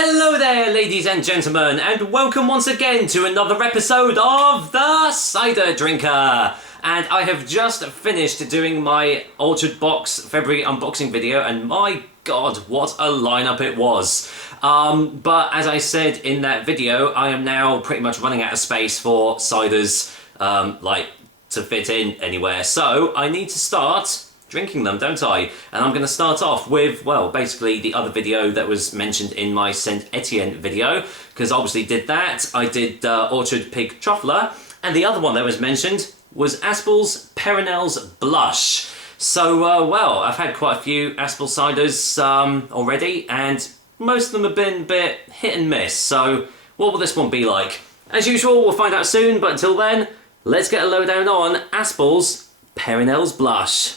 Hello there, ladies and gentlemen, and welcome once again to another episode of the Cider Drinker. And I have just finished doing my Orchard Box February unboxing video, and my god, what a lineup it was. But as I said in that video, I am now pretty much running out of space for ciders, to fit in anywhere. So I need to start drinking them, don't I? And I'm going to start off with, well, basically the other video that was mentioned in my Saint Etienne video, because I obviously did that. I did Orchard Pig Truffler, and the other one that was mentioned was Aspall's Peronelle's Blush. So, well, I've had quite a few Aspall ciders already, and most of them have been a bit hit and miss. So, what will this one be like? As usual, we'll find out soon, but until then, let's get a lowdown on Aspall's Peronelle's Blush.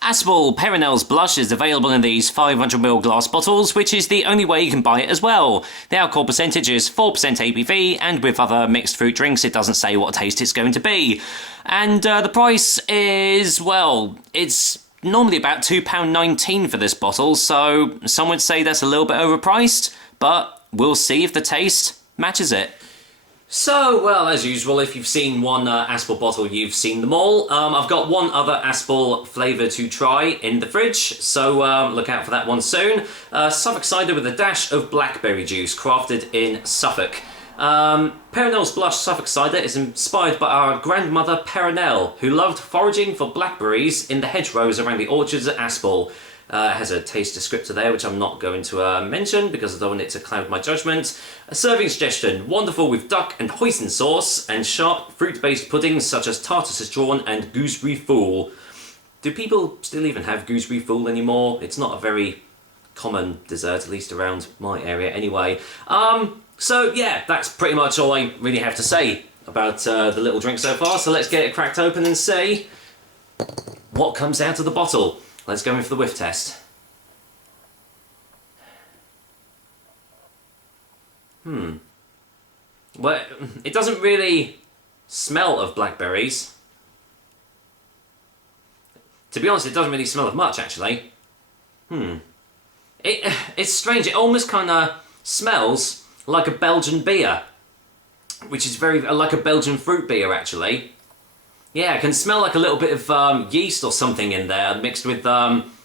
Aspall Peronelle's Blush is available in these 500ml glass bottles, which is the only way you can buy it as well. The alcohol percentage is 4% ABV, and with other mixed fruit drinks it doesn't say what taste it's going to be. And the price is, well, it's normally about £2.19 for this bottle, so some would say that's a little bit overpriced, but we'll see if the taste matches it. So, well, as usual, if you've seen one Aspall bottle, you've seen them all. I've got one other Aspall flavour to try in the fridge, so look out for that one soon. Suffolk cider with a dash of blackberry juice, crafted in Suffolk. Peronelle's Blush Suffolk cider is inspired by our grandmother Peronelle, who loved foraging for blackberries in the hedgerows around the orchards at Aspall. It has a taste descriptor there, which I'm not going to mention because I don't want it to cloud my judgment. A serving suggestion: wonderful with duck and hoisin sauce, and sharp fruit-based puddings such as tarte citron and gooseberry fool. Do people still even have gooseberry fool anymore? It's not a very common dessert, at least around my area anyway. So yeah, that's pretty much all I really have to say about the little drink so far. So let's get it cracked open and see what comes out of the bottle. Let's go in for the whiff test. Well, it doesn't really smell of blackberries. To be honest, it doesn't really smell of much, actually. It's strange. It almost kind of smells like a Belgian beer, which is very like a Belgian fruit beer, actually. Yeah, it can smell like a little bit of yeast or something in there, mixed with,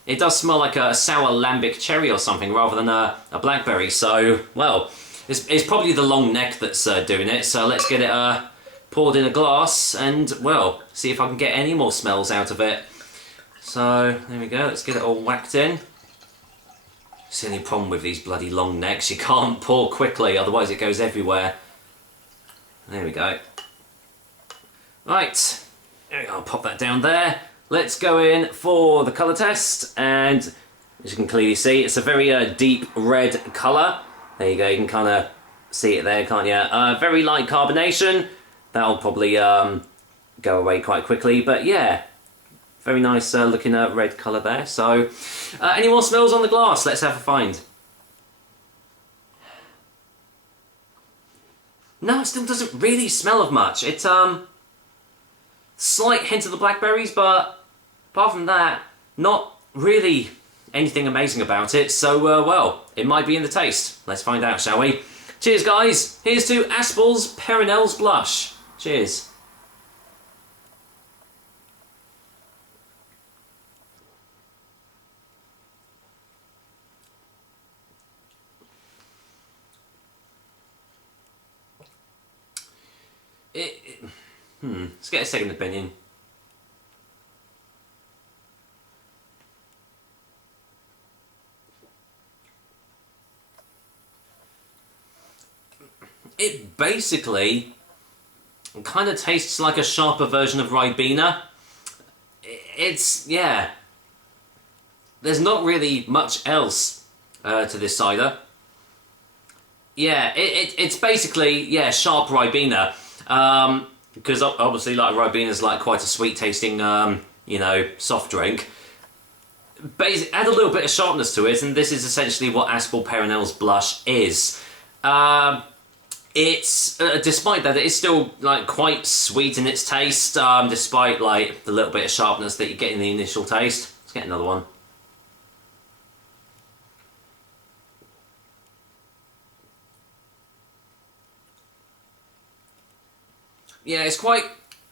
it does smell like a sour lambic cherry or something, rather than a blackberry. So, well, it's probably the long neck that's doing it. So let's get it poured in a glass and, well, see if I can get any more smells out of it. So, there we go, let's get it all whacked in. It's the only problem with these bloody long necks, you can't pour quickly, otherwise it goes everywhere. There we go. Right. I'll pop that down there. Let's go in for the colour test, and as you can clearly see, it's a very deep red colour. There you go, you can kind of see it there, can't you? Very light carbonation. That'll probably go away quite quickly, but yeah, very nice looking red colour there. So, any more smells on the glass? Let's have a find. No, it still doesn't really smell of much. It's slight hint of the blackberries, but apart from that, not really anything amazing about it. So, well, it might be in the taste. Let's find out, shall we? Cheers, guys. Here's to Aspall's Peronelle's Blush. Cheers. Let's get a second opinion. It basically kind of tastes like a sharper version of Ribena. It's, yeah. There's not really much else to this cider. Yeah, it's basically, yeah, sharp Ribena. Because obviously, like, Ribena's like quite a sweet tasting, you know, soft drink. Add a little bit of sharpness to it, and this is essentially what Aspall Peronelle's Blush is. It's despite that, it is still like quite sweet in its taste, despite like the little bit of sharpness that you get in the initial taste. Let's get another one. yeah, it's quite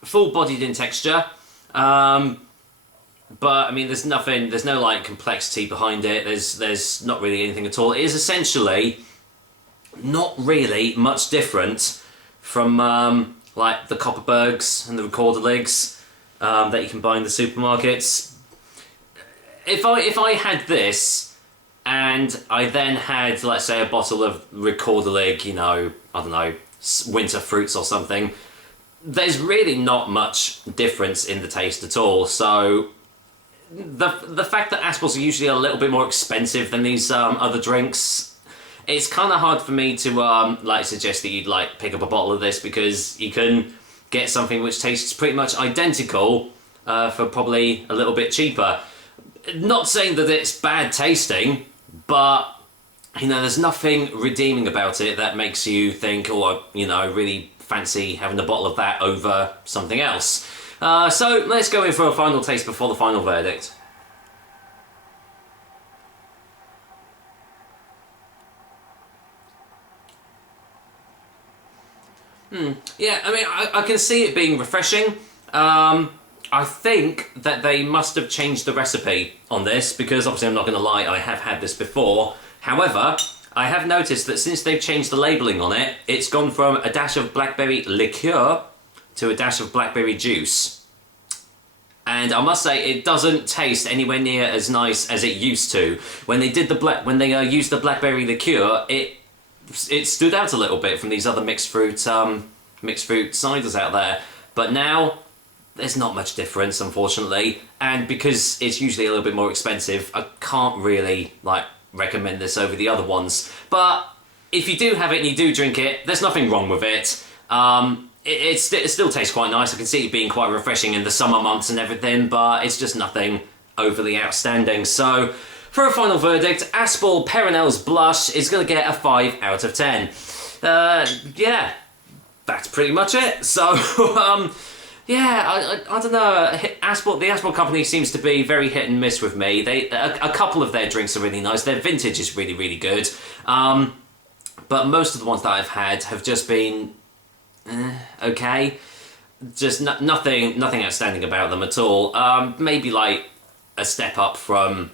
full-bodied in texture. But I mean, there's no like complexity behind it. There's not really anything at all. It is essentially not really much different from like the Copperbergs and the Recorderligs that you can buy in the supermarkets. If I had this and I then had, let's say, a bottle of Recorderlig, you know, I don't know, winter fruits or something, there's really not much difference in the taste at all. So the fact that Aspalls are usually a little bit more expensive than these other drinks, it's kind of hard for me to like suggest that you'd like pick up a bottle of this, because you can get something which tastes pretty much identical for probably a little bit cheaper. Not saying that it's bad tasting, but you know, there's nothing redeeming about it that makes you think, oh, you know, I really fancy having a bottle of that over something else. So let's go in for a final taste before the final verdict. Yeah, I mean, I can see it being refreshing. I think that they must have changed the recipe on this, because obviously I'm not going to lie, I have had this before. However, I have noticed that since they've changed the labelling on it, it's gone from a dash of blackberry liqueur to a dash of blackberry juice. And I must say, it doesn't taste anywhere near as nice as it used to. When they did used the blackberry liqueur, it stood out a little bit from these other mixed fruit ciders out there. But now there's not much difference, unfortunately. And because it's usually a little bit more expensive, I can't really like recommend this over the other ones. But if you do have it and you do drink it, there's nothing wrong with it. It still tastes quite nice. I can see it being quite refreshing in the summer months and everything, but it's just nothing overly outstanding. So for a final verdict, Aspall Peronelle's Blush is going to get a 5 out of 10. Yeah, that's pretty much it. So yeah, I don't know. The Aspall company seems to be very hit and miss with me. A couple of their drinks are really nice. Their vintage is really, really good. But most of the ones that I've had have just been okay. Just nothing outstanding about them at all. Maybe like a step up from,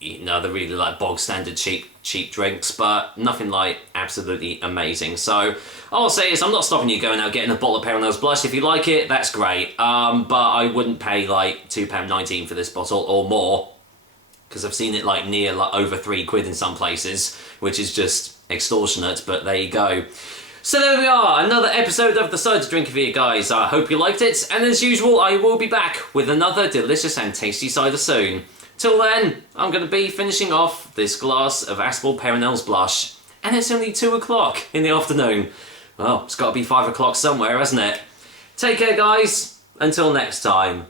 you know, the really like bog standard cheap drinks, but nothing like absolutely amazing. So all I'll say is I'm not stopping you going out getting a bottle of Peronelle's Blush. If you like it, that's great. But I wouldn't pay like £2.19 for this bottle or more, because I've seen it like near like over £3 in some places, which is just extortionate. But there you go. So there we are, another episode of the Cider Drinker for you guys. I hope you liked it, and as usual, I will be back with another delicious and tasty cider soon. Till then, I'm going to be finishing off this glass of Aspall Peronelle's Blush, and it's only 2 o'clock in the afternoon. Well, it's got to be 5 o'clock somewhere, hasn't it? Take care, guys. Until next time.